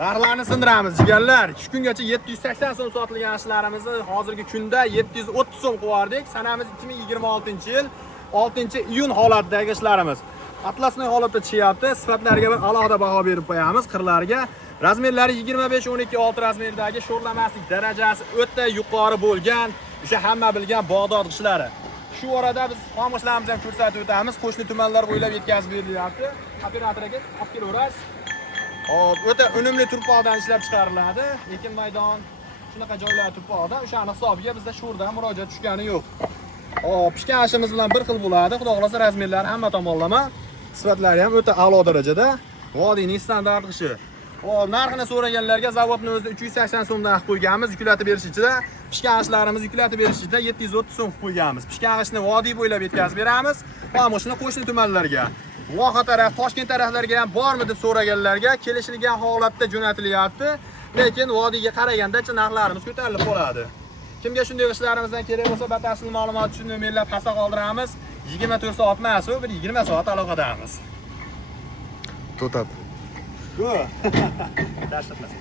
Narxlarni sindiramiz jigarlar. 2 kungacha 780 so'm sotilgan ishlarimizni hozirgi kunda 730 so'm qo'yardik. Sanamiz 2026-yil 6-iyun holatidagi ishlarimiz. Atlasnoy holatda chishyapti. Sifatlariga bir alohida baho berib qo'yamiz. Qirlarga razmerlari 25-12-6 razmerdagi sho'rlamaslik darajasi o'ta yuqori bo'lgan, o'sha hamma bilgan Bag'dod qishlari. Shu orada biz xomishlarimizni ham ko'rsatib o'tamiz. Qo'shni tumanlar bo'ylab yetkazib berilyapti. Operatorga olib kelaverasiz. Hop, o'ta unumli turpoqdan ishlab chiqariladi. Ekin maydon, shunaqa joylar turpoqda, o'shaning hisobiga bizda sho'rdan murojaat tushgani yo'q. Hop, pishgan ashimiz bilan bir xil bo'ladi. Xudo xolasa razmerlari hamma tomonlama, sifatlari ham o'ta a'lo darajada. Vodiyning standart qishi. Hop, narxini so'raganlarga zavodning o'zida 380 so'mdan qilib qo'yganmiz. Yuklatib berish ichida pishgan ashlarimizni yuklatib berish ichida 730 so'm qilib qo'yganmiz. Pishgan ashni vodiy bo'ylab yetkazib beramiz. Va mashina qo'shni tumanlarga, Voha taraf, Toshkent taraflarga ham bormi deb so'raganlarga kelishilgan holatda jo'natilyapti. Lekin vodiyga qaraganda narxlarimiz ko'tarilib qoladi. Kimga shunday ishlarimizdan kerak bo'lsa, batafsil ma'lumot uchun nomerlar pastda qoldiramiz. 24 soat emas, bir 20 soat aloqadamiz. To'tat. Go. Tashlatmas.